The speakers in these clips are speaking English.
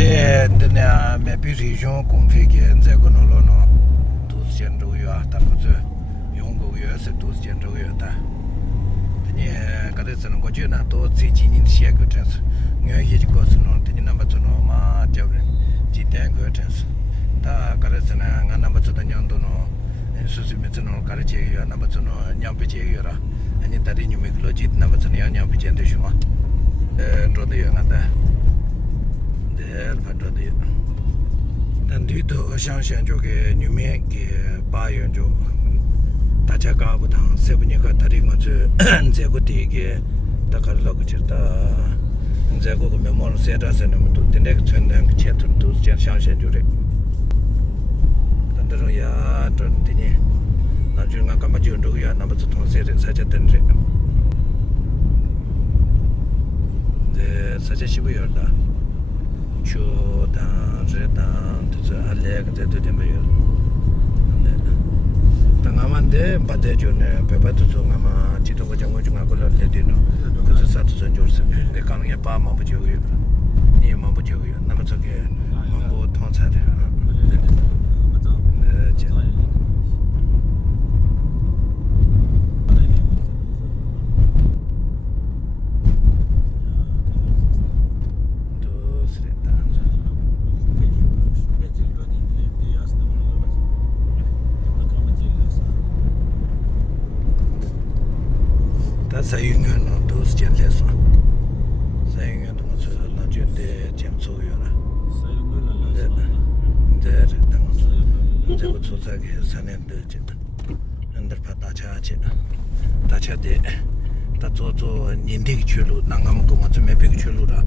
네, 근데 매비 리전 공회게 자고노로노 도스젠도요 다고즈 용고요서 도스젠도요다. 근데 가르치는 거지나 또 지진이 시작했어. 녀예지 거스노 되니 남바츠노 마 저브레 지땡 거트스. 다 가르치는 안 남바츠도 냥도노 수수미츠노 가르치요 남바츠노 냥베지요라. 아니 다리 뉴메클로지 남바츠노 냥베지엔데 슈마. 로데요 나다. Padre Tandito Shanshan Joke Nume Bayon Jo Tachaka Butang Sebunika Tarimazu Zeguti Takar Lokuchita Zego Memon Sedas and to the next Chandang Chetun to Shanshan Jure Tandaroya Tondini Najunga Kamajunduya Namazuton said in such a tendre. The such a shibuyoda. Chu dan redan to aleg de de mayor tangamande bade jone pepa to ngama chito ko jango junga ko le dino ko sa to jorse de kan ye pa ma bu jo yo ni ma bu jo yo na ma ke ma bo thon cha de Sayungan no dos genles. Sayungan no so la gente jemso yora. Sayungan der tang. Je ko tsa ge sanen de je. Andar pata cha che. Ta cha de. Ta zo zo nindi gi chulu nangam ko ma me be gi chulu ra.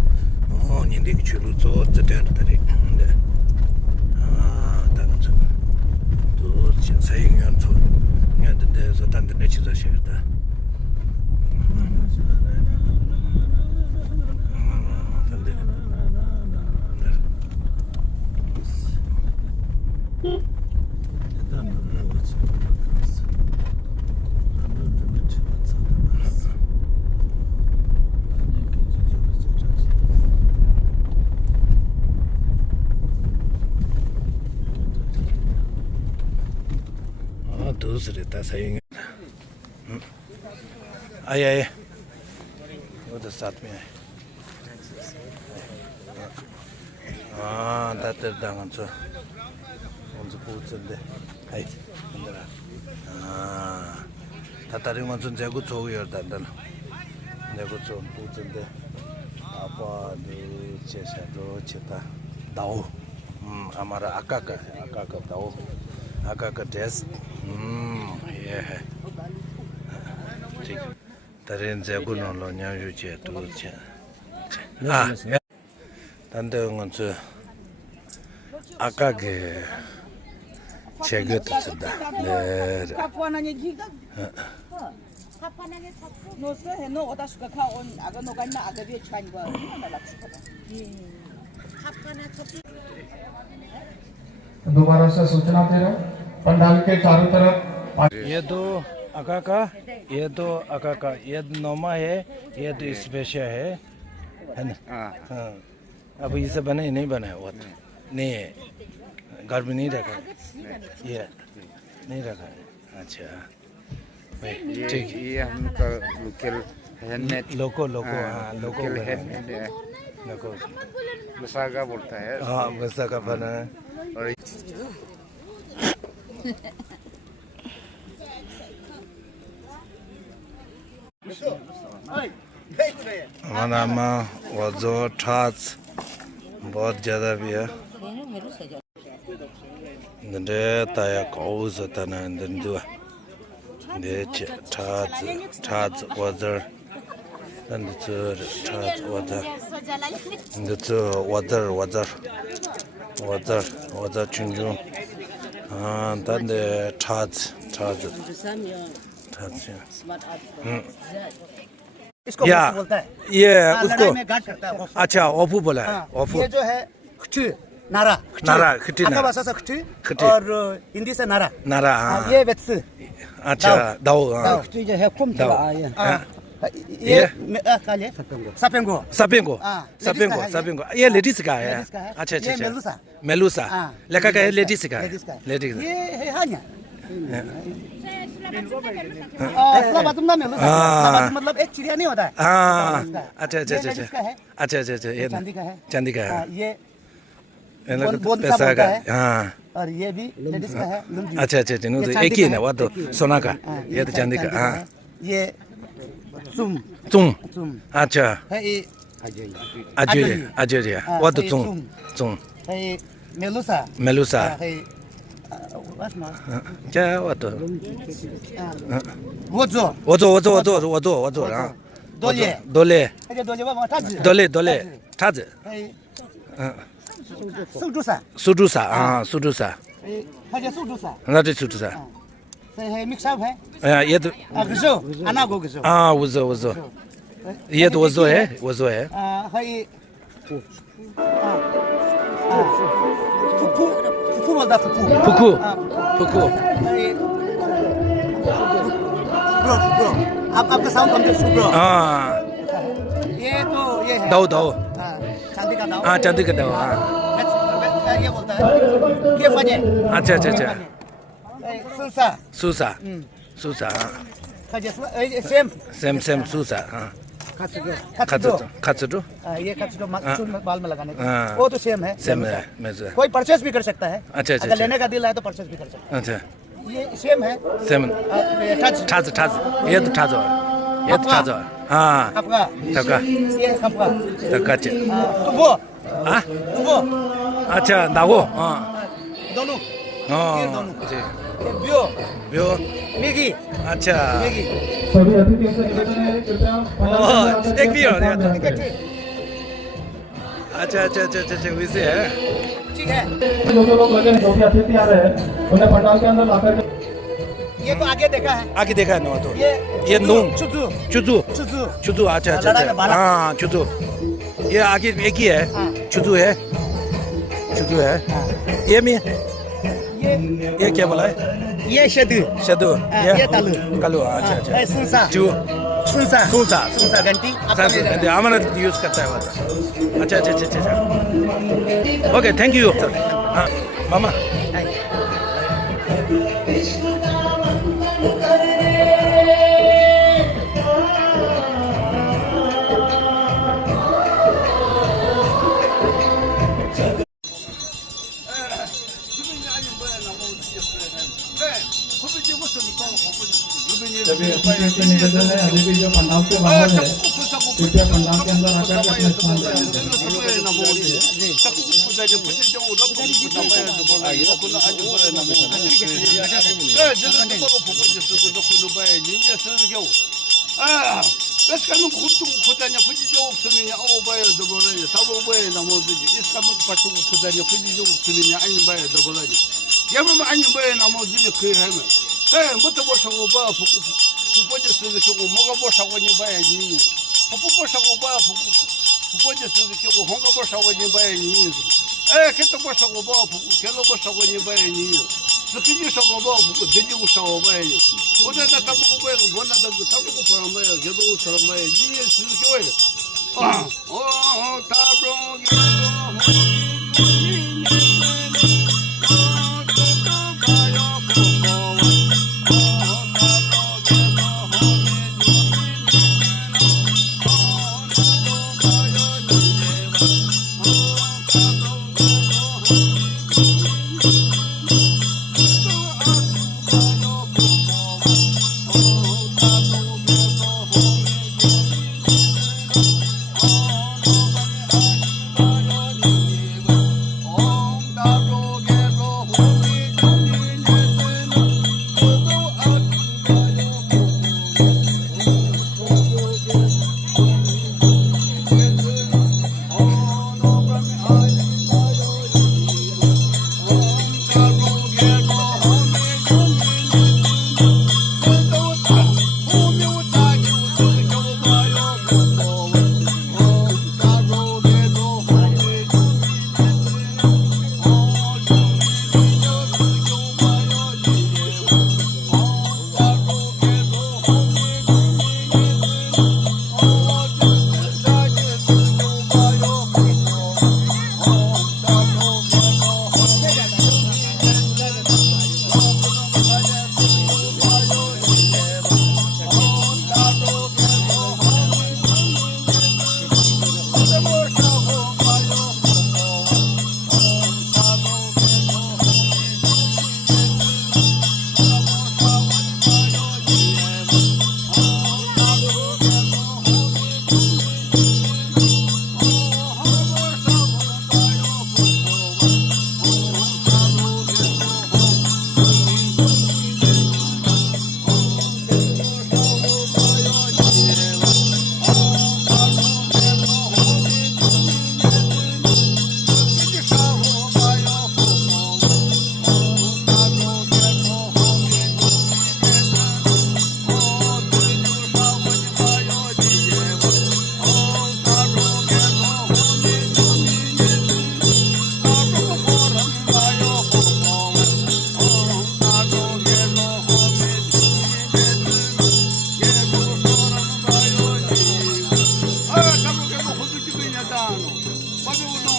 Oh nindi gi chulu zo de de de. Ah ta no so. Do sayungan so. Nya de so tan de chi za she ta. दूसरे तासाएंगे आए आए वो तो साथ में है हाँ तातर दांगन सो उनसे पूछ दे हाय अंदर हाँ तातारी मंचन जागु चोग यार दांडन जागु चोग पूछ दे apa di cesado cita tahu हमारा आका का tahu आका का टेस्ट ये है ठीक तरेन जागु न लो न्या यु जे तो जे आ तंदे ngons आका के cheget seda ne kapananya giga kapananya no se no oda suka ka on aga no ganna aga je chani ba na laksuka kapana chopi दोबारा से सूचना दे रहा पंडाल के चारों तरफ ये दो आका का ये नोमा है ये तो स्पेशल है ना हाँ अब ये सब बने नहीं बना हुआ नहीं घर में नहीं रखा ये नहीं रखा अच्छा ठीक ये हमका लोकल हैंडमेड हाँ लोकल हैंडमेड है लोको बसागा बोलता है हाँ बसागा बना है और हमारा माँ वो जो ठाच बहुत ज़्यादा भी है नंदे ताया कौज तना नंदुआ ने ठाच वाजर नंदुचर ठाच वाजर नंदुचर वाजर चुंजू हाँ तंदे ठाच इसको बोलता है ये उसको में गांठ करता है अच्छा ओफू बोला है ओफू ये जो है खटी नारा खटी नारा भाषा से खटी और हिंदी से नारा हाँ ये वेत्स अच्छा दाओ खटी जो है कुम चला ये काले सपेंगो सपेंगो हाँ, सपेंगो ladies का है ये। सपेंगो ये लेडीज का है लेडीज का है। अच्छा अच्छा ये अच्छा मेलूसा। मेलूसा हाँ, लड़का का है लेडीज का है लेडीज का है। लेडीज ये है हान्या हाँ। इस्लामाबाद में मेलूसा हाँ। इस्लामाबाद मतलब एक चिड़िया नहीं होता है हाँ इसका है। अच्छा अच्छा ये अच्छा लेडीज का है। अच्छा अच्छा अच्छा ये चांदी का है चांदी का हाँ, है ये ये लोग बोन सा पैसा बोलता का है। हाँ और ये भी लेडीज का है लुंगी। अच्छा अच्छा अच्छा ये एक चांदी ही का ना है, वो तो एक ही है। सोना का हाँ, ये तो चांदी का हाँ है। ये सुम चुंग सुम अच्छा है ये अजय अजय हाँ, वो तो ये चुंग चुंग। चुंग है ये मेलूसा मेलूसा है what more? क्या वो तो wozo 我做我做我做我做我做啊， dolye 多累 还有dolye吧，tazi 多累多累，叉子，嗯，素珠伞，苏州沙啊，苏州沙，还有素珠伞，那这苏州沙，这还 mix up 还哎呀，也都啊个肉，那个肉，啊，我做我做，也都我做哎，我做哎，还有फुफू बोलता फुफू पुकू हाँ, पुकू ब्रो ब्रो आपका साउंड कम से ब्रो हाँ ये तो ये है दो दो हाँ, चांदी का दाव हाँ चांदी का दो हाँ ये बोलता है के फजे अच्छा अच्छा अच्छा सुसा सूसा सूसा हाँ फजे सेम सेम सेम सूसा हाँ खाचो खाचो ये खाचो बाल में लगाने का हाँ। वो तो सेम है सेम है मैं जो कोई परचेस भी कर सकता है अच्छा अच्छा अगर अच्छा लेने का दिल है तो परचेस भी कर सकता अच्छा है ये सेम है सेम टच叉子叉子也都叉子也都叉子啊 आपका आपका ये आपका आपका चे तुबो हाँ तुबो अच्छा नागो हाँ दोनों हाँ जी ये बियो यो मैगी अच्छा मैगी सभी अतिथियों से निवेदन है कृपया ओह एक भी हो गया ठीक है ठीक अच्छा अच्छा अच्छा अच्छा वैसे है ठीक है जो जो लोग लगे हैं जो भी अतिथि आ रहे हैं उन्हें पंडाल के अंदर लाकर के ये तो आगे देखा है आगे देखा है ना तो ये नून चुचू चुचू चुचू चुचू अच्छा अच्छा लड़ाई में अच्छा बाला। हाँ चुचू ये आगे एक ही है हाँ। चुचू है चुचू है ये में ये क्या बोला है ये शदू शदू ये तालू कालू अच्छा अच्छा ये सुनसा चू सुनसा सुनसा सुनसा घंटी आपका सर मेरा। हमारा यूज करता है वो तो। अच्छा अच्छा अच्छा अच्छा ओके थैंक यू सर हाँ मामा सभी अतिथियों से निवेदन है अभी भी जो पंडाल के बाहर है कृपया पंडाल के अंदर आकर के अपने स्थान पर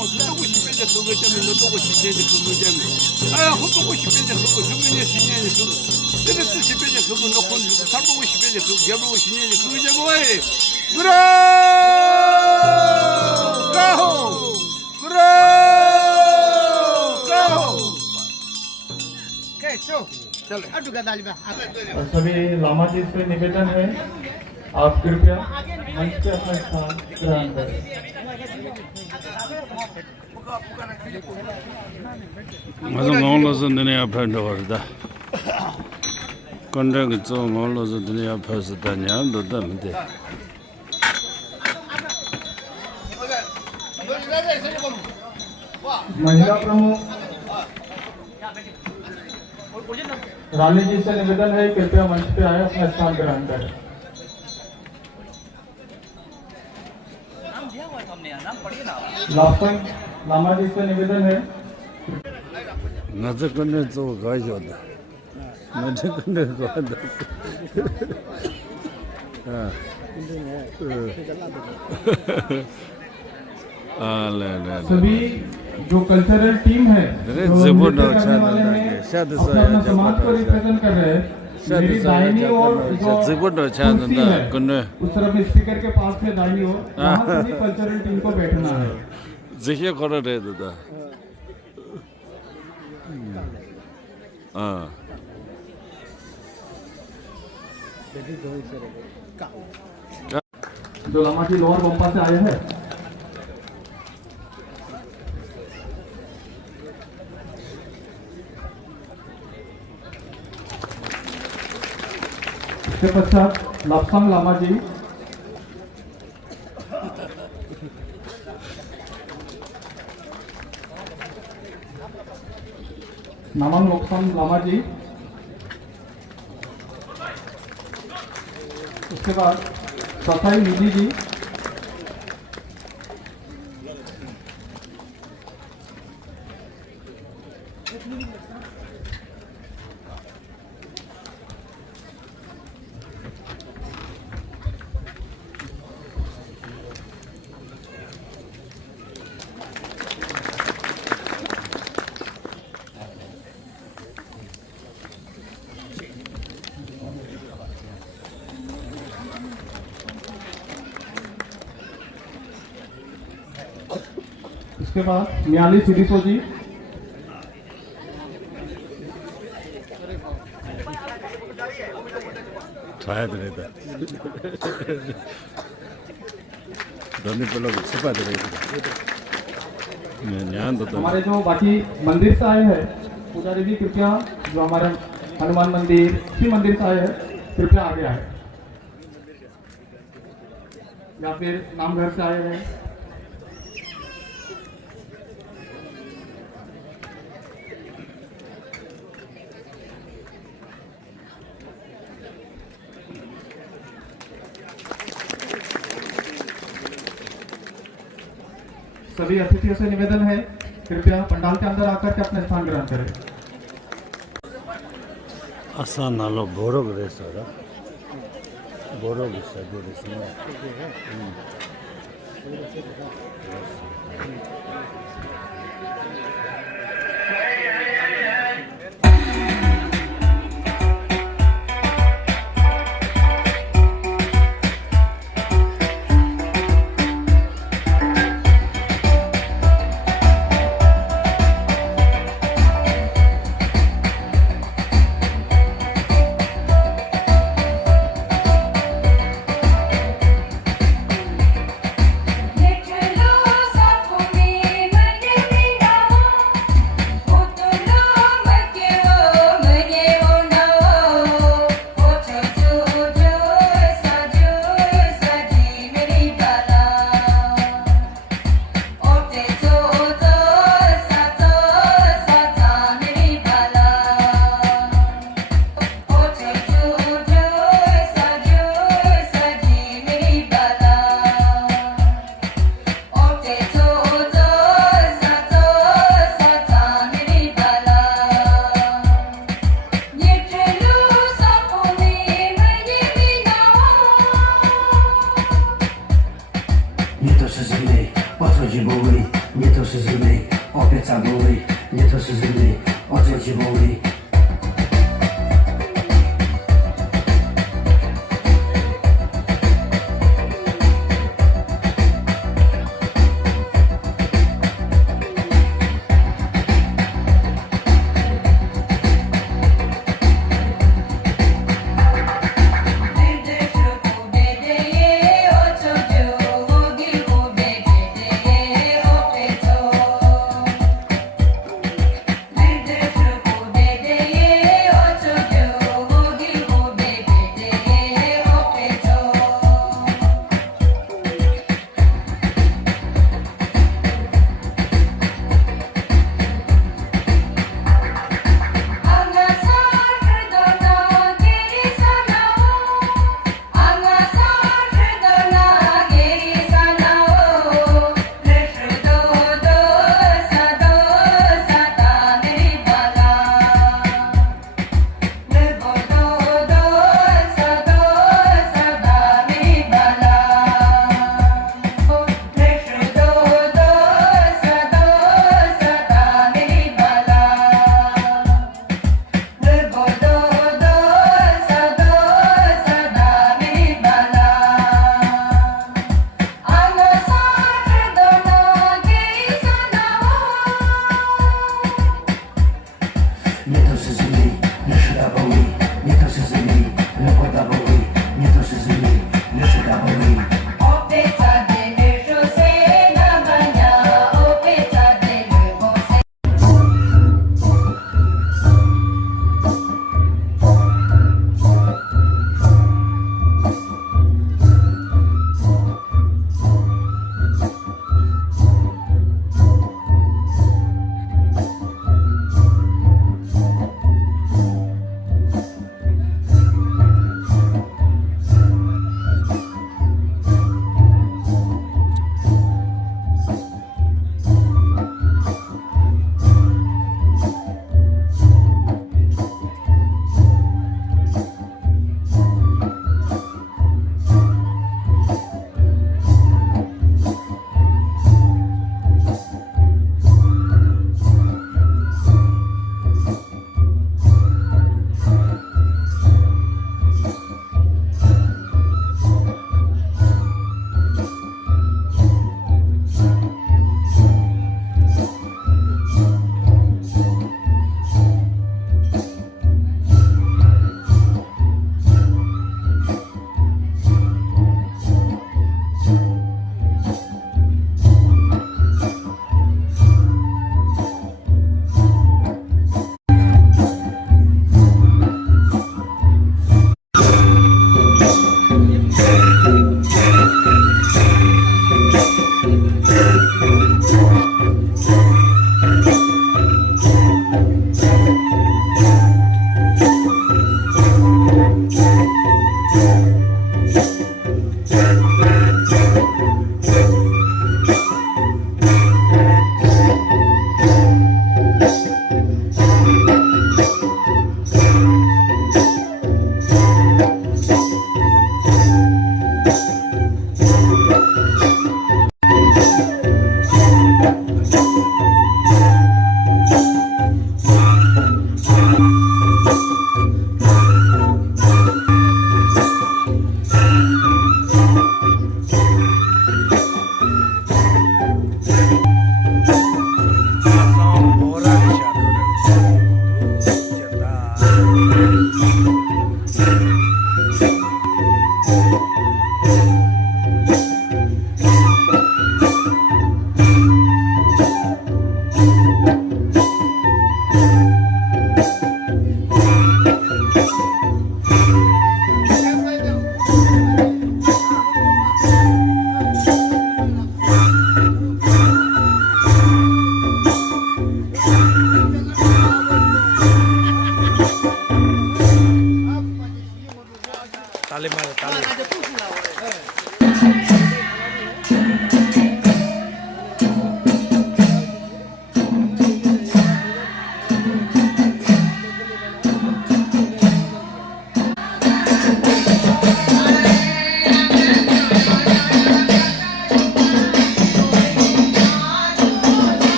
너도 싶은데 그거 때문에 너도 싶은데 그거 때문에 아 호도고 싶은데 그거 주민의 신년이 그거 내가 뜻 싶은데 그거 놓고 살보고 싶은데 그거 개보고 싶은데 그거 이제 뭐해 그래 가호 그래 가호 चलो सभी लामा जी से निवेदन है आप कृपया मंच पे अपना स्थान ग्रहण करें 맞아 놀러서 너네 앞에 넣어다 건데 좀 놀러서 너네 앞에서 다냐 너도 돼 महिला प्रमुख रानी जी से निवेदन है कृपया मंच पे आए अपना स्थान ग्रहण करें लाफन लामा जी से निवेदन है 나저 건데 또 가져다 나저 건데 가다 सभी जो कल्चरल टीम है अरे जो जबरदस्त नृत्य करने अच्छा वाले लगा हैं, के, शायद अपना शायद अपना समाज को जबरदस्त। रिप्रेजेंट कर रहे हैं शायद मेरी शायद दाहिनी ओर जबरदस्त, जो जबरदस्त अच्छा कुर्सी धंधा है, करने। उस तरफ स्पीकर के पास में दाहिनी ओर वहाँ सभी कल्चरल टीम को बैठना है 지혜 걸어야 되다 जो लामा जी लोअर बम्पा से आए हैं इसके पश्चात लापसंग लामा जी नामंग लोकसंग लामा जी उसके बाद सफाई निधि जी इसके बाद म्याली सिडिसो जी 자야 되다 너네 별로 스파 되다 냐도 हमारे जो बाकी मंदिर से आए हैं पुजारी जी कृपया जो हमारे हनुमान मंदिर शिव मंदिर से आए हैं कृपया आगे आए या फिर नामघर से आए हैं सभी अतिथियों से निवेदन है कृपया पंडाल के अंदर आकर के अपना स्थान ग्रहण करें 아싸 날로 뭐라 그랬어라 뭐라 그랬어 Little for me. się z nimi, opieca boli, nie to się z nimi, o co ci boli? Dede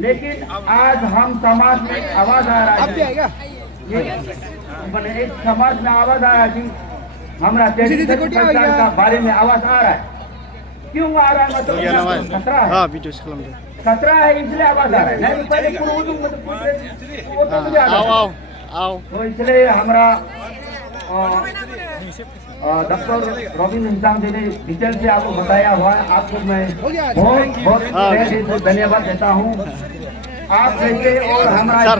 लेकिन आज हम समाज में आवाज आ रहा है, मैंने एक समाज में आवाज आ रहा है कि हमारा सरकार का बारे में आवाज आ रहा है। क्यों आ रहा है? मतलब खतरा है, खतरा है इसलिए आवाज आ रहा है। नहीं पहले तो इसलिए हमारा डॉक्टर रविंद्र इंसान जी ने डिटेल से आपको बताया हुआ है। आपको मैं बहुत बहुत धन्यवाद देता हूँ। आप जैसे और हमारा